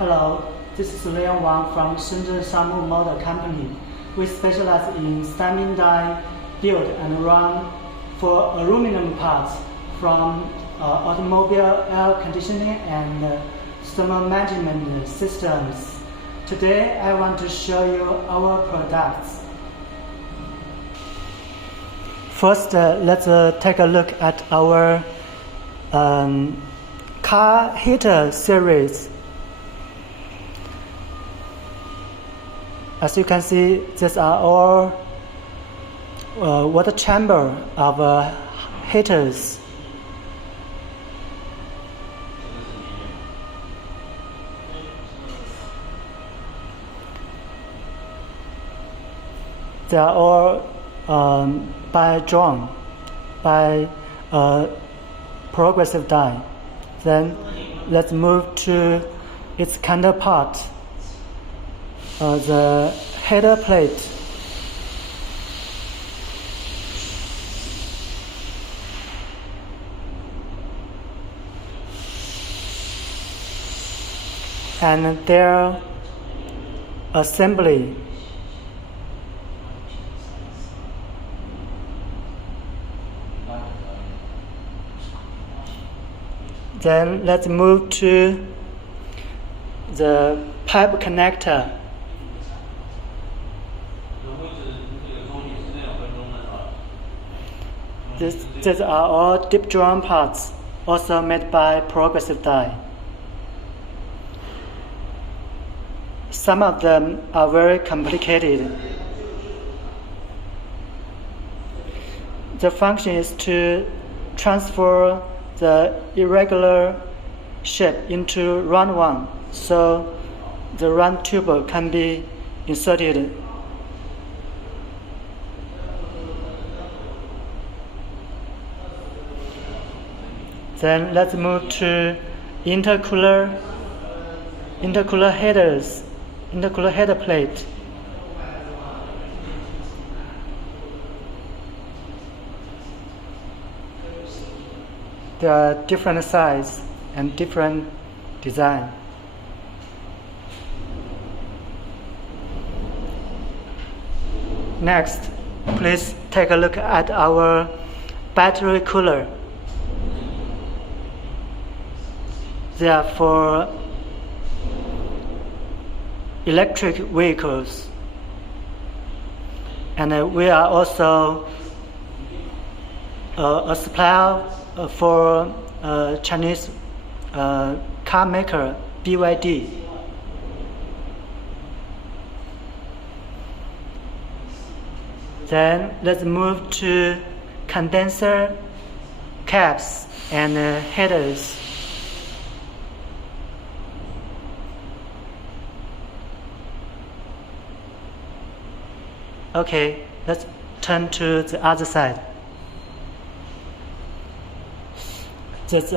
Hello, this is Leon Wang from Shenzhen Sanmu Motor Company. We specialize in stamping die, build and run for aluminum parts from automobile air conditioning and thermal management systems. Today I want to show you our products. First, let's take a look at our car heater series. As you can see, these are all water chamber of heaters. They are all drawn by progressive die. Then let's move to its counterpart, the header plate. And their assembly. Then let's move to the pipe connector. These are all deep drawn parts, also made by progressive die. Some of them are very complicated. The function is to transfer the irregular shape into round one, so the round tube can be inserted. Then let's move to intercooler headers, intercooler header plate. There are different size and different design. Next, please take a look at our battery cooler. They are for electric vehicles. And we are also a supplier for Chinese car maker BYD. Then let's move to condenser caps and headers. Okay, let's turn to the other side. This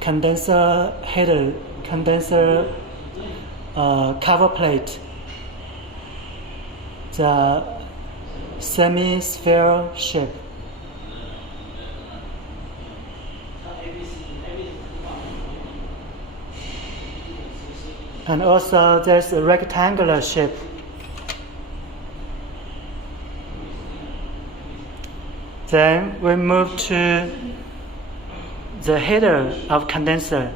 condenser header, condenser cover plate, the semi-sphere shape. And also there's a rectangular shape. Then we move to the header of condenser.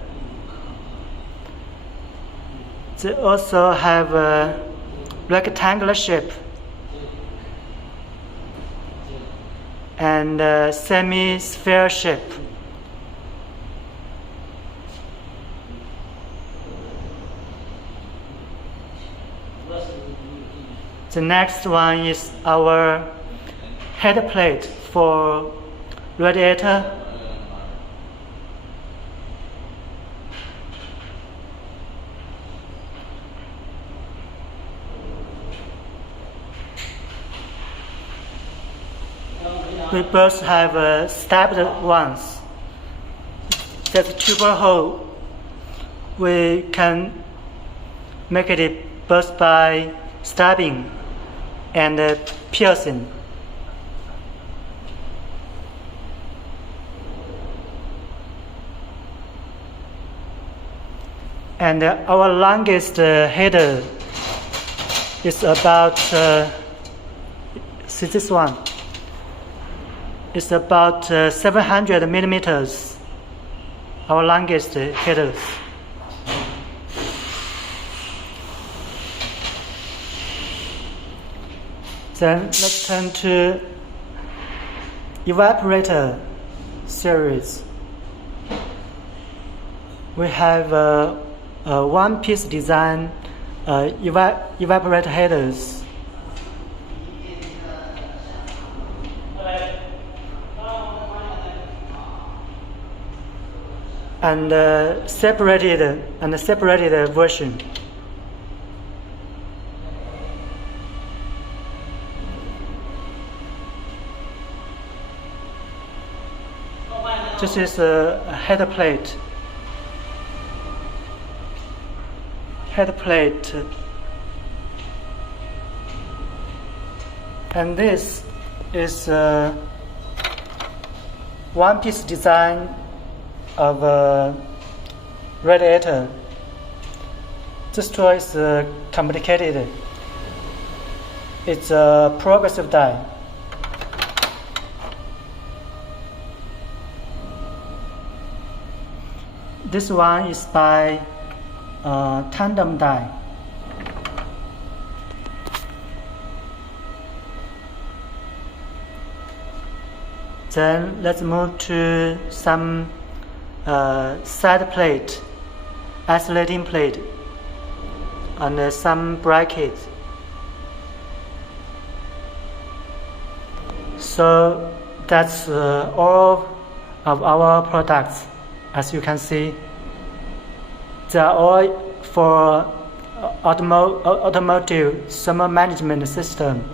They also have a rectangular shape and a semi-sphere shape. The next one is our header plate for radiator. We both have stabbed ones. That's a tuber hole. We can make it both by stabbing and piercing. And our longest header is about, see this one, it's about 700 millimeters, our longest headers. Then let's turn to evaporator series. We have a one-piece design evaporator headers. And separated version. This is a head plate. And this is a one-piece design of a radiator. This tool is complicated. It's a progressive die. This one is by tandem die. Then let's move to some side plate, isolating plate, and some brackets. So that's all of our products. As you can see, they are all for automotive thermal management system.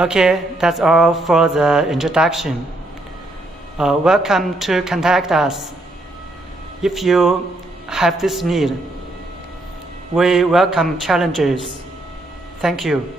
Okay, that's all for the introduction. Welcome to contact us if you have this need. We welcome challenges. Thank you.